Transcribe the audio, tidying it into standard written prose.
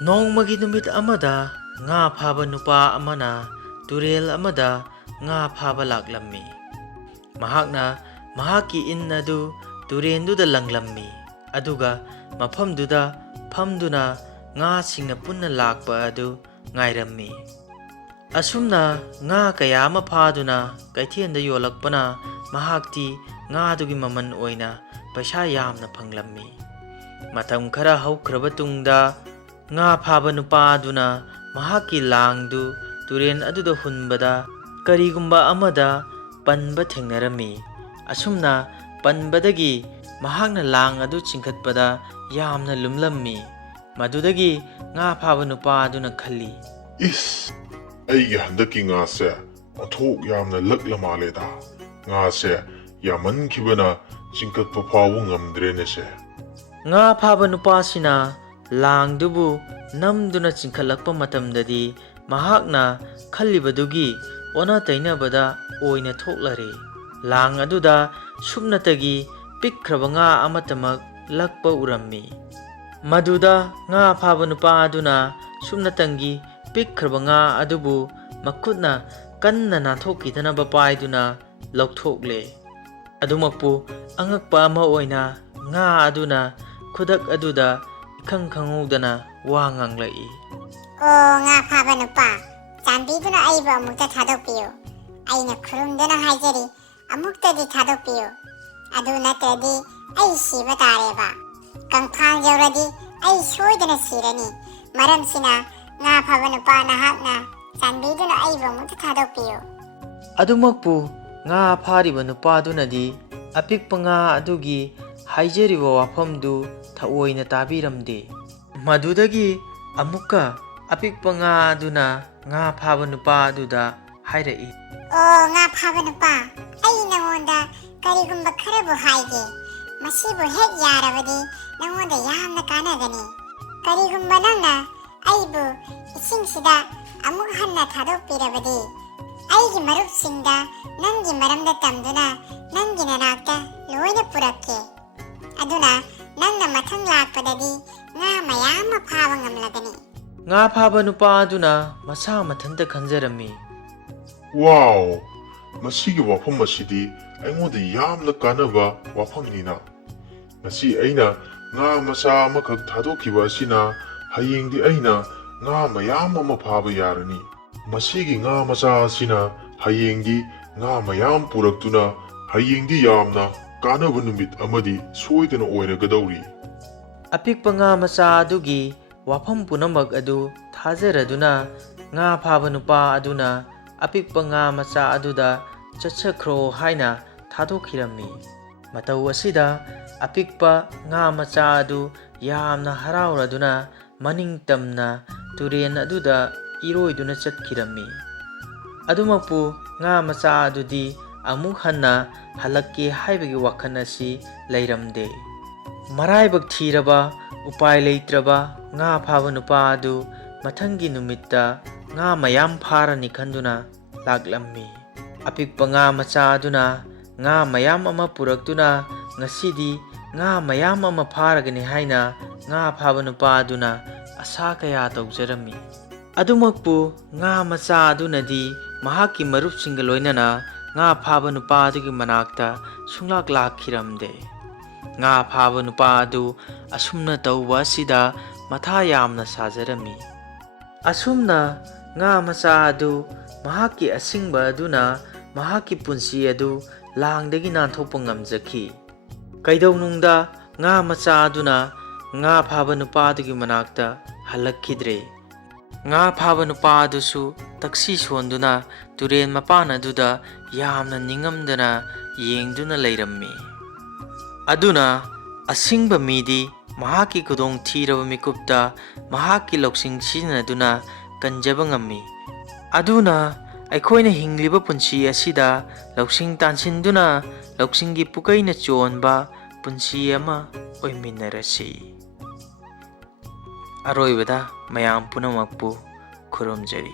ꯅꯣꯡꯃꯒꯤ ꯅꯨꯃꯤꯠ ꯑꯃꯗ ꯉꯥ ꯐꯥꯕ ꯅꯨꯄꯥ ꯑꯃꯅ ꯇꯨꯔꯦꯜ ꯑꯃꯗ ꯉꯥ ꯐꯥꯕ ꯂꯥꯛꯂꯝꯃꯤ꯫ ꯃꯍꯥꯛꯅ ꯃꯍꯥꯛꯀꯤ ꯏꯟ ꯑꯗꯨ ꯇꯨꯔꯦꯟꯗꯨꯗ ꯂꯪꯂꯝꯃꯤ ꯑꯗꯨꯒ ꯃꯐꯝꯗꯨꯗ ꯐꯝꯗꯨꯅ ꯉꯥꯁꯤꯡꯅ ꯄꯨꯟꯅ ꯂꯥꯛꯄ ꯑꯗꯨ ꯉꯥꯏꯔꯝꯃꯤ꯫ ꯑꯁꯨꯝꯅ ꯉꯥ ꯀꯌꯥ ꯑꯃ ꯐꯥꯗꯨꯅ ꯀꯩꯊꯦꯜꯗ ꯌꯣꯜꯂꯛꯄꯅ ꯃꯍꯥꯛꯇꯤ ꯉꯥꯗꯨꯒꯤ ꯃꯃꯜ ꯑꯣꯏꯅ ꯄꯩꯁꯥ ꯌꯥꯝꯅ ꯐꯪꯂꯝꯃꯤ꯫ ꯃꯇꯝ ꯈꯔ ꯍꯧꯈ꯭ꯔꯕ ꯇꯨꯡꯗ ꯉꯥ ꯐꯥꯕ ꯅꯨꯄꯥ ꯑꯗꯨꯅ ꯃꯍꯥꯛꯀꯤ ꯂꯥꯡꯗꯨ ꯇꯨꯔꯦꯟ ꯑꯗꯨꯗ ꯍꯨꯟꯕꯗ ꯀꯔꯤꯒꯨꯝꯕ ꯑꯃꯗ ꯄꯟꯕ ꯊꯦꯡꯅꯔꯝꯃꯤ꯫ ꯑꯁꯨꯝꯅ ꯄꯟꯕꯗꯒꯤ ꯃꯍꯥꯛꯅ ꯂꯥꯡ ꯑꯗꯨ ꯆꯤꯡꯈꯠꯄꯗ ꯌꯥꯝꯅ ꯂꯨꯝꯂꯝꯃꯤ꯫ ꯃꯗꯨꯗꯒꯤ ꯉꯥ ꯐꯥꯕ ꯅꯨꯄꯥ ꯑꯗꯨꯅ ꯈꯜꯂꯤ, ꯏꯁ, ꯑꯩꯒꯤ ꯍꯟꯗꯛꯀꯤ ꯉꯥꯁꯦ ꯑꯣꯟꯊꯣꯛ ꯌꯥꯝꯅ ꯂꯛꯂ ꯃꯥꯜꯂꯦꯗ꯫ ꯉꯥꯁꯦ ꯌꯥꯝꯃꯟꯈꯤꯕꯅ ꯆꯤꯡꯈꯠꯄ ꯐꯥꯎꯕ ꯉꯝꯗ꯭ꯔꯦꯅꯦꯁꯦ꯫ ꯉꯥ ꯐꯥꯕ ꯅꯨꯄꯥꯁꯤꯅ ꯂꯥꯡꯗꯨꯕꯨ ꯅꯝꯗꯨꯅ ꯆꯤꯡꯈꯠꯂꯛꯄ ꯃꯇꯝꯗꯗꯤ ꯃꯍꯥꯛꯅ ꯈꯜꯂꯤꯕꯗꯨꯒꯤ ꯑꯣꯟꯅ ꯇꯩꯅꯕꯗ ꯑꯣꯏꯅ ꯊꯣꯛꯂꯔꯦ꯫ ꯂꯥꯡ ꯑꯗꯨꯗ ꯁꯨꯞꯅꯇꯒꯤ ꯄꯤꯛꯈ꯭ꯔꯕ ꯉꯥ ꯑꯃꯠꯇꯃꯛ ꯂꯛꯄ ꯎꯔꯝꯃꯤ꯫ ꯃꯗꯨꯗ ꯉꯥ ꯐꯥꯕ ꯅꯨꯄꯥ ꯑꯗꯨꯅ ꯁꯨꯞꯅꯇꯪꯒꯤ ꯄꯤꯛꯈ꯭ꯔꯕ ꯉꯥ ꯑꯗꯨꯕꯨ ꯃꯈꯨꯠꯅ ꯀꯟꯅ ꯅꯥꯟꯊꯣꯛꯈꯤꯗꯅꯕ ꯄꯥꯏꯗꯨꯅ ꯂꯧꯊꯣꯛꯂꯦ꯫ ꯑꯗꯨꯃꯛꯄꯨ ꯑꯉꯛꯄ ꯑꯃ ꯑꯣꯏꯅ ꯉꯥ ꯑꯗꯨꯅ ꯈꯨꯗꯛ ꯑꯗꯨꯗ 이khꯪ ꯈꯪꯍꯧꯗꯅ ꯋꯥ ꯉꯥꯡꯂꯛꯏ꯫ ꯉꯥ ꯐꯥꯕ ꯅꯨꯄꯥ, ꯆꯥꯟꯕꯤꯗꯨꯅ ꯑꯩꯕꯨ ꯑꯃꯨꯛꯇ ꯊꯥꯗꯣꯛꯄꯤꯌꯨ꯫ ꯑꯩꯅ ꯈꯨꯔꯨꯝꯗꯨꯅ ꯍꯥꯏꯖꯔꯤ, ꯑꯃꯨꯛꯇꯗꯤ ꯊꯥꯗꯣꯛꯄꯤꯌꯨ꯫ ꯑꯗꯨ ꯅꯠꯇ꯭ꯔꯗꯤ ꯑꯩ ꯁꯤꯕ ꯇꯥꯔꯦꯕ꯫ ꯀꯪꯐꯥꯜ ꯌꯧꯔꯗꯤ ꯑꯩ ꯁꯣꯏꯗꯅ ꯁꯤꯔꯅꯤ꯫ ꯃꯔꯝꯁꯤꯅ ꯉꯥ ꯐꯥꯕ ꯅꯨꯄꯥ, ꯅꯍꯥꯛꯅ ꯆꯥꯟꯕꯤꯗꯨꯅ ꯑꯩꯕꯨ ꯑꯃꯨꯛꯇ ꯊꯥꯗꯣꯛꯄꯤꯌꯨ꯫ ꯑꯗꯨꯃꯛꯄꯨ ꯉꯥ ꯐꯥꯔꯤꯕ ꯅꯨꯄꯥꯗꯨꯅꯗꯤ ꯑꯄꯤꯛꯄ ꯉꯥ ꯑꯗꯨꯒꯤ ꯍꯥꯏꯖꯔꯤꯕ ꯋꯥꯐꯝꯗꯨ ꯊꯑꯣꯏꯅ ꯇꯥꯕꯤꯔꯝꯗꯦ꯫ ꯃꯗꯨꯗꯒꯤ ꯑꯃꯨꯛꯀ ꯑꯄꯤꯛꯄ ꯉꯥ ꯑꯗꯨꯅ ꯉꯥ ꯐꯥꯕ ꯅꯨꯄꯥ ꯑꯗꯨꯗ ꯍꯥꯏꯔꯛꯏ, ꯉꯥ ꯐꯥꯕ ꯅꯨꯄꯥ, ꯑꯩ ꯅꯉꯣꯟꯗ ꯀꯔꯤꯒꯨꯝꯕ ꯈꯔꯕꯨ ꯍꯥꯏꯒꯦ꯫ ꯃꯁꯤꯕꯨ ꯍꯦꯛ ꯌꯥꯔꯕꯗꯤ ꯅꯉꯣꯟꯗ ꯌꯥꯝꯅ ꯀꯥꯟꯅꯒꯅꯤ꯫ ꯀꯔꯤꯒꯨꯝꯕ ꯅꯪꯅ ꯑꯩꯕꯨ ꯏꯁꯤꯡꯁꯤꯗ ꯑꯃꯨꯛ ꯍꯟꯅ ꯊꯥꯗꯣꯛꯄꯤꯔꯕꯗꯤ ꯑꯩꯒꯤ ꯃꯔꯨꯞꯁꯤꯡꯗ ꯅꯪꯒꯤ ꯃꯔꯝꯗ ꯇꯝꯗꯨꯅ ꯅꯪꯒꯤ ꯅꯅꯥꯛꯇ ꯂꯣꯏꯅ ꯄꯨꯔꯛꯀꯦ꯫ ꯑꯗꯨꯅ ꯅꯪꯅ ꯃꯊꯪ ꯂꯥꯛꯄꯗꯗꯤ ꯉꯥ ꯃꯌꯥꯝ ꯑꯃ ꯐꯥꯕ ꯉꯝꯂꯒꯅꯤ꯫ ꯉꯥ ꯐꯥꯕ ꯅꯨꯄꯥ ꯑꯗꯨꯅ ꯃꯁꯥ ꯃꯊꯟꯇ ꯈꯟꯖꯔꯝꯃꯤ, ꯋꯥꯎ, ꯃꯁꯤꯒꯤ ꯋꯥꯐꯝ ꯑꯁꯤꯗꯤ ꯑꯩꯉꯣꯟꯗ ꯌꯥꯝꯅ ꯀꯥꯟꯅꯕ ꯋꯥꯐꯝꯅꯤꯅ꯫ ꯉꯁꯤ ꯑꯩꯅ ꯉꯥ ꯃꯆꯥ ꯑꯃꯈꯛ ꯊꯥꯗꯣꯛꯈꯤꯕ ꯑꯁꯤꯅ ꯍꯌꯦꯡꯗꯤ ꯑꯩꯅ ꯉꯥ ꯃꯌꯥꯝ ꯑꯃ ꯐꯥꯕ ꯌꯥꯔꯅꯤ꯫ ꯃꯁꯤꯒꯤ ꯉꯥ ꯃꯆꯥ ꯑꯁꯤꯅ ꯍꯌꯦꯡꯗꯤ ꯉꯥ ꯃꯌꯥꯝ ꯄꯨꯔꯛꯇꯨꯅ ꯍꯌꯦꯡꯗꯤ ꯌꯥꯝꯅ ꯀꯥꯟꯅꯕ ꯅꯨꯃꯤꯠ ꯑꯃꯗꯤ ꯁꯣꯏꯗꯅ ꯑꯣꯏꯔꯒꯗꯧꯔꯤ꯫ ꯑꯄꯤꯛꯄ ꯉꯥ ꯃꯆꯥ ꯑꯗꯨꯒꯤ ꯋꯥꯐꯝ ꯄꯨꯝꯅꯃꯛ ꯑꯗꯨ ꯊꯥꯖꯔꯗꯨꯅ ꯉꯥ ꯐꯥꯕ ꯅꯨꯄꯥ ꯑꯗꯨꯅ ꯑꯄꯤꯛꯄ ꯉꯥ ꯃꯆꯥ ꯑꯗꯨꯗ ꯆꯠꯆꯈ꯭ꯔꯣ ꯍꯥꯏꯅ ꯊꯥꯗꯣꯛꯈꯤꯔꯝꯃꯤ꯫ ꯃꯇꯧ ꯑꯁꯤꯗ ꯑꯄꯤꯛꯄ ꯉꯥ ꯃꯆꯥ ꯑꯗꯨ ꯌꯥꯝꯅ ꯍꯔꯥꯎꯔꯗꯨꯅ ꯃꯅꯤꯡꯇꯝꯅ ꯇꯨꯔꯦꯟ ꯑꯗꯨꯗ ꯏꯔꯣꯏꯗꯨꯅ ꯆꯠꯈꯤꯔꯝꯃꯤ꯫ ꯑꯗꯨꯃꯛꯄꯨ ꯉꯥ ꯃꯆꯥ ꯑꯗꯨꯗꯤ ꯑꯃꯨꯛ ꯍꯟꯅ ꯍꯜꯂꯛꯀꯦ ꯍꯥꯏꯕꯒꯤ ꯋꯥꯈꯜ ꯑꯁꯤ ꯂꯩꯔꯝꯗꯦ꯫ ꯃꯔꯥꯏꯕꯛ ꯊꯤꯔꯕ, ꯎꯄꯥꯏ ꯂꯩꯇ꯭ꯔꯕ ꯉꯥ ꯐꯥꯕ ꯅꯨꯄꯥ ꯑꯗꯨ ꯃꯊꯪꯒꯤ ꯅꯨꯃꯤꯠꯇ ꯉꯥ ꯃꯌꯥꯝ ꯐꯥꯔꯅꯤ ꯈꯟꯗꯨꯅ ꯂꯥꯛꯂꯝꯃꯤ꯫ ꯑꯄꯤꯛꯄ ꯉꯥ ꯃꯆꯥ ꯑꯗꯨꯅ ꯉꯥ ꯃꯌꯥꯝ ꯑꯃ ꯄꯨꯔꯛꯇꯨꯅ ꯉꯁꯤꯗꯤ ꯉꯥ ꯃꯌꯥꯝ ꯑꯃ ꯐꯥꯔꯒꯅꯤ ꯍꯥꯏꯅ ꯉꯥ ꯐꯥꯕ ꯅꯨꯄꯥ ꯑꯗꯨꯅ ꯑꯁꯥ ꯀꯌꯥ ꯇꯧꯖꯔꯝꯃꯤ꯫ ꯑꯗꯨꯃꯛꯄꯨ ꯉꯥ ꯃꯆꯥ ꯑꯗꯨꯅꯗꯤ ꯃꯍꯥꯛꯀꯤ ꯃꯔꯨꯞꯁꯤꯡꯒ ꯂꯣꯏꯅꯅ ꯉꯥ ꯐꯥꯕ ꯅꯨꯄꯥ ꯑꯗꯨꯒꯤ ꯃꯅꯥꯛꯇ ꯁꯨꯡꯂꯥꯛ ꯂꯥꯛꯈꯤꯔꯝꯗꯦ꯫ ꯉꯥ ꯐꯥꯕ ꯅꯨꯄꯥ ꯑꯗꯨ ꯑꯁꯨꯝꯅ ꯇꯧꯕ ꯑꯁꯤꯗ ꯃꯊꯥ ꯌꯥꯝꯅ ꯁꯥꯖꯔꯝꯃꯤ꯫ ꯑꯁꯨꯝꯅ ꯉꯥ ꯃꯆꯥ ꯑꯗꯨ ꯃꯍꯥꯛꯀꯤ ꯑꯁꯤꯡꯕ ꯑꯗꯨꯅ ꯃꯍꯥꯛꯀꯤ ꯄꯨꯟꯁꯤ ꯑꯗꯨ ꯂꯥꯡꯗꯒꯤ ꯅꯥꯟꯊꯣꯛꯄ ꯉꯝꯖꯈꯤ꯫ ꯀꯩꯗꯧꯅꯨꯡꯗ ꯉꯥ ꯃꯆꯥ ꯑꯗꯨꯅ ꯉꯥ ꯐꯥꯕ ꯅꯨꯄꯥ ꯑꯗꯨꯒꯤ ꯃꯅꯥꯛꯇ ꯍꯜꯂꯛꯈꯤꯗ꯭ꯔꯦ꯫ ꯉꯥ ꯐꯥꯕ ꯅꯨꯄꯥ ꯑꯗꯨꯁꯨ ꯇꯛꯁꯤ ꯁꯣꯟꯗꯨꯅ ꯇꯨꯔꯦꯟ ꯃꯄꯥꯟ ꯑꯗꯨꯗ ꯌꯥꯝꯅ ꯅꯤꯡꯉꯝꯗꯅ ꯌꯦꯡꯗꯨꯅ ꯂꯩꯔꯝꯃꯤ꯫ ꯑꯗꯨꯅ ꯑꯁꯤꯡꯕ ꯃꯤꯗꯤ ꯃꯍꯥꯛꯀꯤ ꯈꯨꯗꯣꯡꯊꯤꯔꯕ ꯃꯤꯀꯨꯞꯇ ꯃꯍꯥꯛꯀꯤ ꯂꯧꯁꯤꯡ ꯁꯤꯖꯤꯟꯅꯗꯨꯅ ꯀꯟꯖꯕ ꯉꯝꯃꯤ꯫ ꯑꯗꯨꯅ ꯑꯩꯈꯣꯏꯅ ꯍꯤꯡꯂꯤꯕ ꯄꯨꯟꯁꯤ ꯑꯁꯤꯗ ꯂꯧꯁꯤꯡ ꯇꯥꯟꯁꯤꯟꯗꯨꯅ ꯂꯧꯁꯤꯡꯒꯤ ꯄꯨꯀꯩꯅ ꯆꯣꯟꯕ ꯄꯨꯟꯁꯤ ꯑꯃ ꯑꯣꯏꯃꯤꯟꯅꯔꯁꯤ꯫ ꯑꯔꯣꯏꯕꯗ ꯃꯌꯥꯝ ꯄꯨꯝꯅꯃꯛꯄꯨ ꯈꯨꯔꯨꯝꯖꯔꯤ꯫